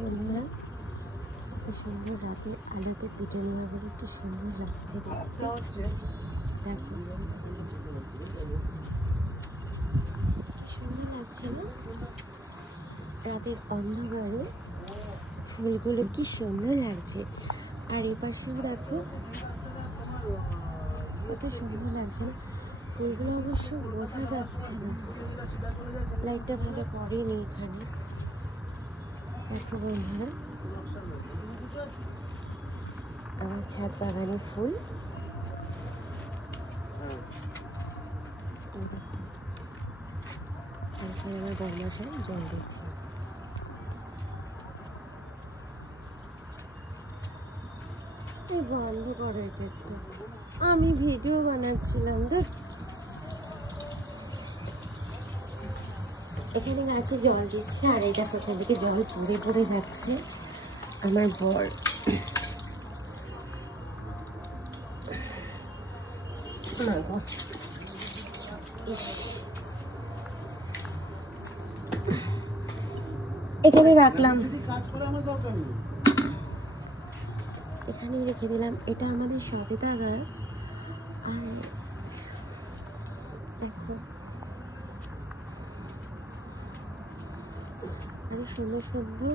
বন্ধুরা, কত সুন্দর রাতে আলোতে পিঠে নেওয়ার পরে কি সুন্দর লাগছে দেখতে। সুন্দর লাগছে না? রাতের অন্ধকারে ফুলগুলো কি সুন্দর লাগছে। আর এই পাশেও দেখো কত সুন্দর লাগছে না? ফুলগুলো অবশ্য বোঝা যাচ্ছে না, লাইটটা ভালো পড়েনি এখানে। দেখো বন্ধুরা, আমার ছাদ বাগানে ফুল। তারপরে আমার বর্মাশাই জল দিচ্ছে। বন্ধ করো এটা একটু, আমি ভিডিও বানাচ্ছিলাম তো। এখানে গাছে জল দিচ্ছে আর এটা কোথা থেকে জল পড়ে পড়ে যাচ্ছে। আমার বর এখানে রাখলাম, এখানে রেখে দিলাম। এটা আমাদের সবেদা গাছ। আর দেখো আরো সুন্দর সুন্দর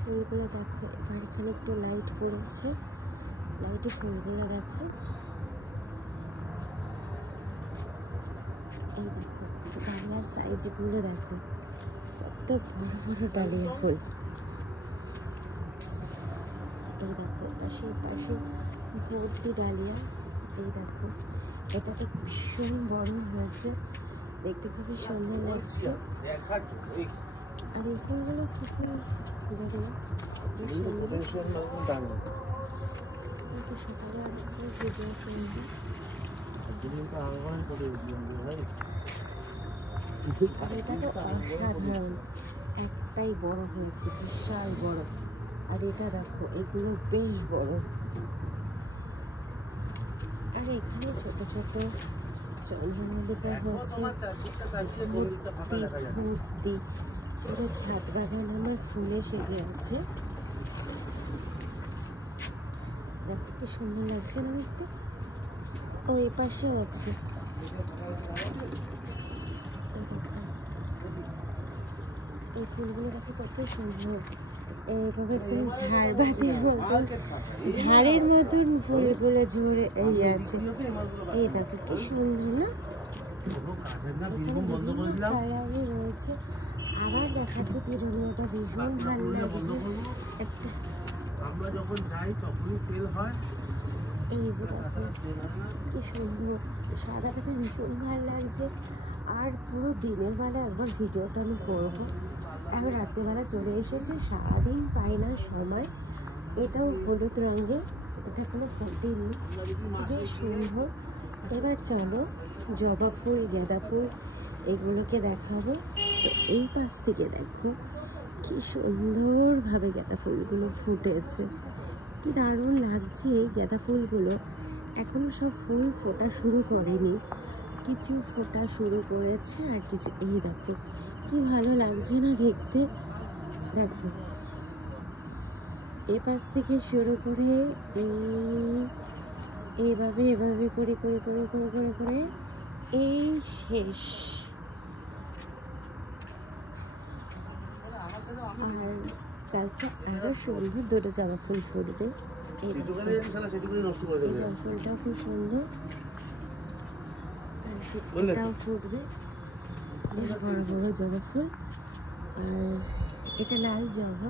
ফুলগুলো দেখো। এবার এখানে একটু লাইট পড়েছে, লাইটে ফুলগুলো দেখো। এই দেখো ডালিয়ার সাইজগুলো দেখো, কত বড় বড় ডালিয়া ফুল। এই দেখো পাশে পাশে ভর্তি ডালিয়া। এই দেখো এটাকে ভীষণ বড় হয়েছে, দেখতে খুবই সুন্দর লাগছে। আর এই ফুলগুলো কি ফুল জানি না, সকালে এটা তো অসাধারণ, একটাই বড় হয়েছে, বিশাল বড়। আর এটা দেখো এগুলো বেশ বড়। আর এখানে ছোট ছোট চন্দ্রমল্লিকা হয়েছে। পুরো ছাদ বাগান আমার ফুলে সেজে আছে। দেখো কি সুন্দর লাগছে না দেখতে। ও এ পাশেও আছে। এই ফুলগুলো দেখো কত সুন্দর, এইভাবে ফুল ঝাড়বাতির মতন, ঝাড়ের মতন ফুলগুলো ঝরে এই আছে। এই দেখো কি সুন্দর না? কালারও রয়েছে। আবার দেখাচ্ছে কি জন্য, এটা ভীষণ ভালো লাগছে। আমরা যখন যাই তখনই সেল হয়। এই যে দেখো কি সুন্দর, সারাটাতে ভীষণ ভালো লাগছে। আর পুরো দিনের বেলা একবার ভিডিওটা আমি করবো। এখন রাত্রিবেলা চলে এসেছে, সারাদিন পাই না সময়। এটাও হলুদ রঙের, এটা কোনো ফোটেনি, বেশ সুন্দর। এবার চলো জবা ফুল, গাঁদা ফুল এগুলোকে দেখাবো। তো এই পাশ থেকে দেখো কি সুন্দরভাবে গাঁদা ফুলগুলো ফুটেছে, কি দারুণ লাগছে। গাঁদা ফুলগুলো এখনো সব ফুল ফোটা শুরু করেনি, কিছু ফোটা শুরু করেছে আর কিছু। এই দেখো কি ভালো লাগছে না দেখতে। দেখো এ পাশ থেকে শুরু করে এইভাবে এভাবে করে করে করে করে করে করে এই শেষ। আর কালকে আরো সুন্দর দুটো জবা ফুল ফুটবে। এই জবা ফুলটাও খুব সুন্দর, এটাও ফুটবে, বেশ বড় বড় জবা ফুল। আর এটা লাল জবা।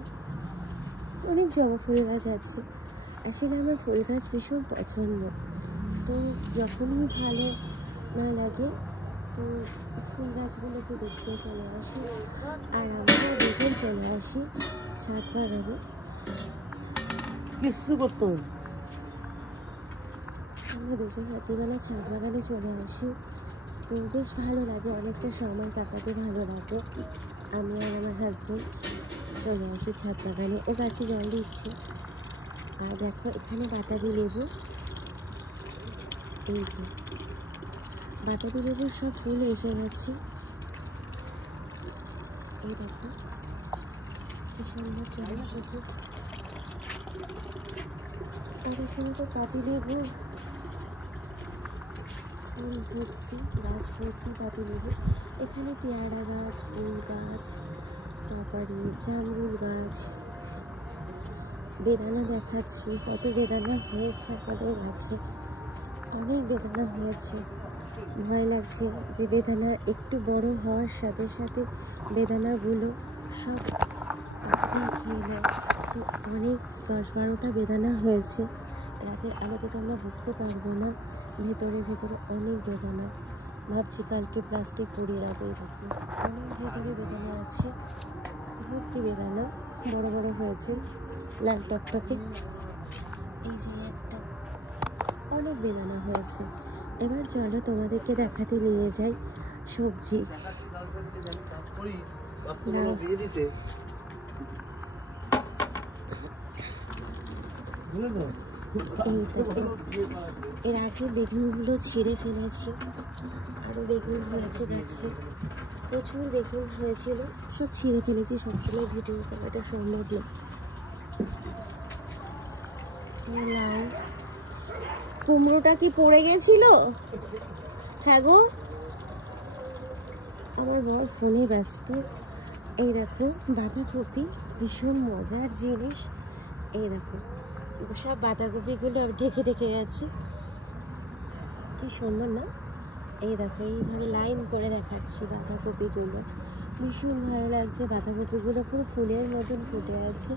অনেক জবা ফুল গাছ আছে। আসলে আমার ফুল গাছ ভীষণ পছন্দ। তো যখনই ভালো না লাগে তো ফুল গাছগুলোকে দেখতে চলে আসি। আর আমরাও দেখে চলে আসি ছাদ বাগানে। কিছু করতে হবে, আমরা দুজন রাত্রিবেলা ছাদ বাগানে চলে আসি। তো বেশ ভালো লাগে, অনেকটা সময় কাটাতে ভালো লাগে। আমি আর আমার হাজব্যান্ড চলে আসি ছাদ বাগানে, ও গাছে জল দিচ্ছি। আর দেখো এখানে বাতাবি লেবু, এই যে বাতাবি লেবুর সব ফুল এসে গেছে। এই দেখো কি সুন্দর চলে এসেছে। আর এখানে তো পাতিলেবু ফুল ভর্তি, গাছ ভর্তি পাতিলেবু। এখানে পেয়ারা গাছ, ফুল গাছ, তারপরে জামরুল গাছ, বেদানা দেখাচ্ছি। কত বেদানা হয়েছে আমাদের গাছে, অনেক বেদানা হয়েছে। ভয় লাগছে যে বেদানা একটু বড় হওয়ার সাথে সাথে বেদানাগুলো সব পাখি খেয়ে নেয়। তো অনেক 10-12টা বেদানা হয়েছে। রাতের আলোতে তো আমরা বুঝতে পারবো না, ভেতরে ভেতরে অনেক বেদানা। ভাবছি কালকে প্লাস্টিক পরিয়ে রাখবো। এরকম অনেক ভেতরে বেদানা আছে, ভর্তি বেদানা, বড় বড় হয়েছে, লাল টকটকে। এই যে একটা অনেক বেদানা হয়েছে। এবার চলো তোমাদেরকে দেখাতে নিয়ে যাই সবজি। এর আগে বেগুনগুলো ছিঁড়ে ফেলেছি, আরও বেগুন হয়েছে গাছে, প্রচুর বেগুন হয়েছিল, সব ছিঁড়ে ফেলেছি। সবসময় ভিডিও করাটা সম্ভব না। লাউ, কুমড়োটা কি পড়ে গেছিল? হ্যাঁ গো, আমার বর ফোনে ব্যস্ত। এই দেখো বাঁধাকপি, ভীষণ মজার জিনিস। এই দেখো সব বাঁধাকপিগুলো ঢেকে ঢেকে গেছে, কি সুন্দর না? এই দেখো এইভাবে লাইন করে দেখাচ্ছি বাঁধাকপিগুলো, ভীষণ ভালো লাগছে। বাঁধাকপিগুলো পুরো ফুলের মতন ফুটে আছে।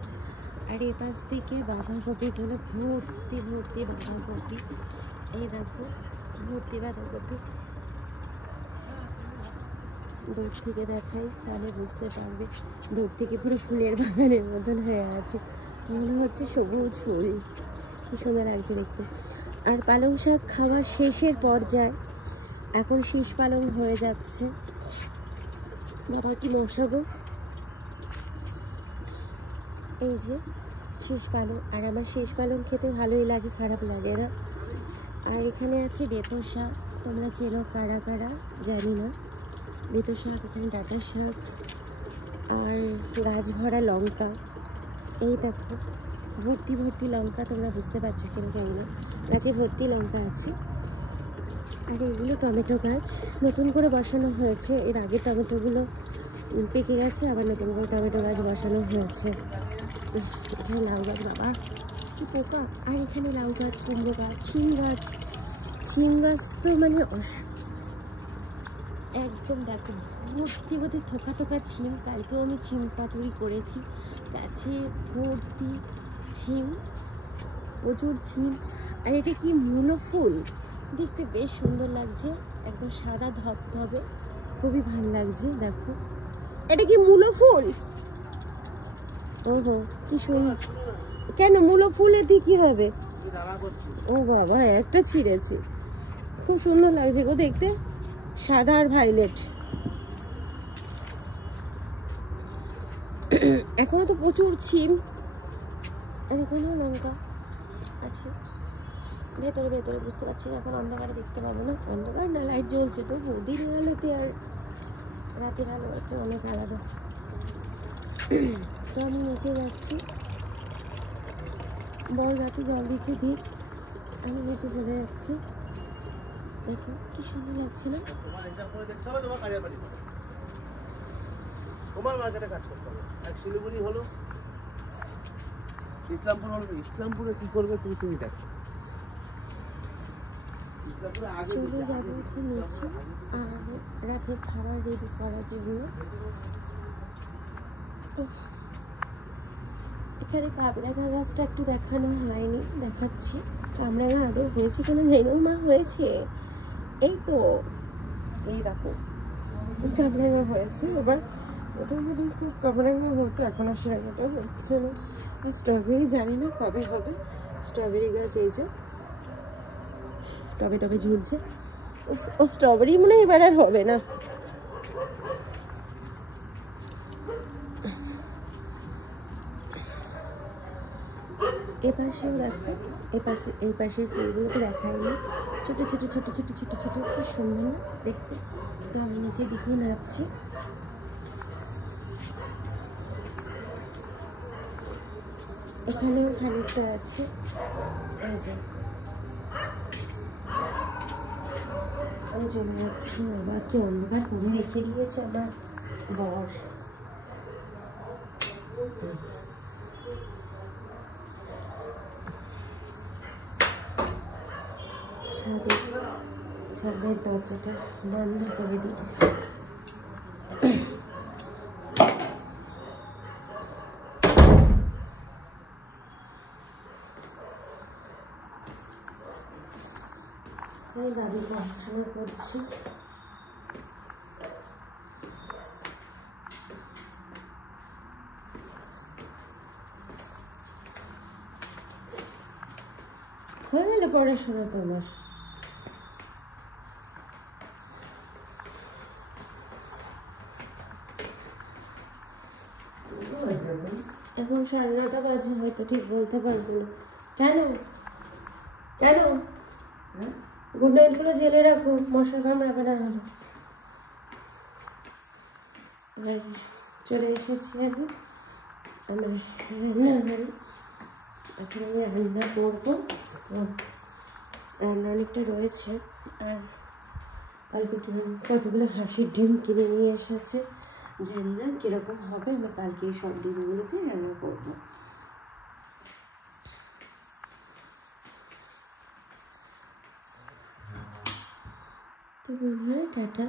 আর এ পাশ থেকে বাঁধাকপিগুলো ভর্তি ভর্তি বাঁধাকপি। এই দেখো ভর্তি বাঁধাকপি। দূর থেকে দেখাই তাহলে বুঝতে পারবে। দূর থেকে পুরো ফুলের বাগানের মতন হয়ে আছে, মনে হচ্ছে সবুজ ফুল, কি সুন্দর লাগছে দেখতে। আর পালং শাক খাওয়ার শেষের পর্যায়ে, এখন শীষ পালং হয়ে যাচ্ছে। বাবা কি মশাবো। এই যে শীষ পালং, আর আমার শীষ পালং খেতে ভালোই লাগে, খারাপ লাগে না। আর এখানে আছে বেতো শাক, তোমরা চেনো কারা কারা জানি না। বেতো শাক, এখানে ডাঁটা শাক, আর গাছ ভরা লঙ্কা। এই দেখো ভর্তি ভর্তি লঙ্কা, তোমরা বুঝতে পারছো কেন জানি না, গাছে ভর্তি লঙ্কা আছে। আর এগুলো টমেটো গাছ, নতুন করে বসানো হয়েছে। এর আগে টমেটোগুলো পেকে গেছে, আবার নতুন করে টমেটো গাছ বসানো হয়েছে। এখানে লাউ গাছ, বাবা কি পোকা। আর এখানে লাউ গাছ, কুমড়ো গাছ, শিম গাছ। শিম গাছ তো মানে একদম দেখো ভর্তি ভর্তি থোকা থোকা ছিম। কালকেও আমি ছিম পাতুরি করেছি, গাছে ভর্তি ছিম, প্রচুর ছিম। আর এটা কি মূলো ফুল, দেখতে বেশ সুন্দর লাগছে, একদম সাদা ধবধবে, খুবই ভালো লাগছে। দেখো এটা কি মূলো ফুল? ওহো কি সুন্দর। কেন মূলো ফুলের দিয়ে কি হবে? ও বাবা একটা ছিঁড়েছি, খুব সুন্দর লাগছে গো দেখতে, সাদা আর ভায়োলেট। এখনো তো প্রচুর ছিম। আর এখানেও লঙ্কা আছে ভেতরে ভেতরে, বুঝতে পারছি না, এখন অন্ধকারে দেখতে পাবো না। অন্ধকার না, লাইট জ্বলছে, তো দিনের আলোতে আর রাতের আলো একটা অনেক আলাদা। তো আমি নিচে যাচ্ছি, বড় গাছে জল দিচ্ছি, ঠিক আমি নিচে চলে যাচ্ছি। দেখো কি সুন্দর লাগছে না? তোমার মার্কেটে কাজ করতে হবে। এক শিলিগুড়ি হলো, ইসলামপুর হলো। ইসলামপুরে কি করবে তুমি দেখো। চলে যাবো একটু নিচে, আর রাতের খাবার রেডি করার জন্য। এখানে কামরাঙা গাছটা একটু দেখানো হয়নি, দেখাচ্ছি। কামরাঙা আদৌ হয়েছে কেন জানি না। মা হয়েছে, এই তো এই দেখো কামরাঙা হয়েছে। এবার প্রথম প্রথম খুব কামরাঙা হতো, এখন আর সেরকমটা হচ্ছে না। আর স্ট্রবেরি জানি না কবে হবে। স্ট্রবেরি গাছ এই যে টবে টবে ঝুলছে। ও স্ট্রবেরি মনে এবার আর হবে না। এপাশেও দেখো, এই পাশের ফুলগুলোকে দেখায়নি, ছোট ছোট ছোট ছোট ছোট ছোট, কি সুন্দর না দেখতে। তো আমি নিচের দিকেই নামছি। এখানেও খানিকটা আছে, এই যে আমি চলে যাচ্ছি। বাবা কি অন্ধকার করে রেখে দিয়েছে আমার বর। ছাদের দরজাটা বন্ধ করে দিই। এই দাবি পড়াশোনা করছি। হয়ে গেল পড়াশোনা তোমার? এখন 9:30 বাজে, হয়তো ঠিক বলতে পারবো না। কেন কেন? গুড নাইট গুলো জেলে রাখো, মশা কামড়াবে না। আর চলে এসেছি আমি আমার রান্নাঘরে। এখন আমি রান্না করবো। রান্না অনেকটা রয়েছে। আর কালকে কতগুলো হাঁসের ডিম কিনে নিয়ে এসেছে, জানি না কীরকম হবে। আমি কালকে এই সব ডিমগুলোকে রান্না করবো। তো বন্ধুরা টাটা।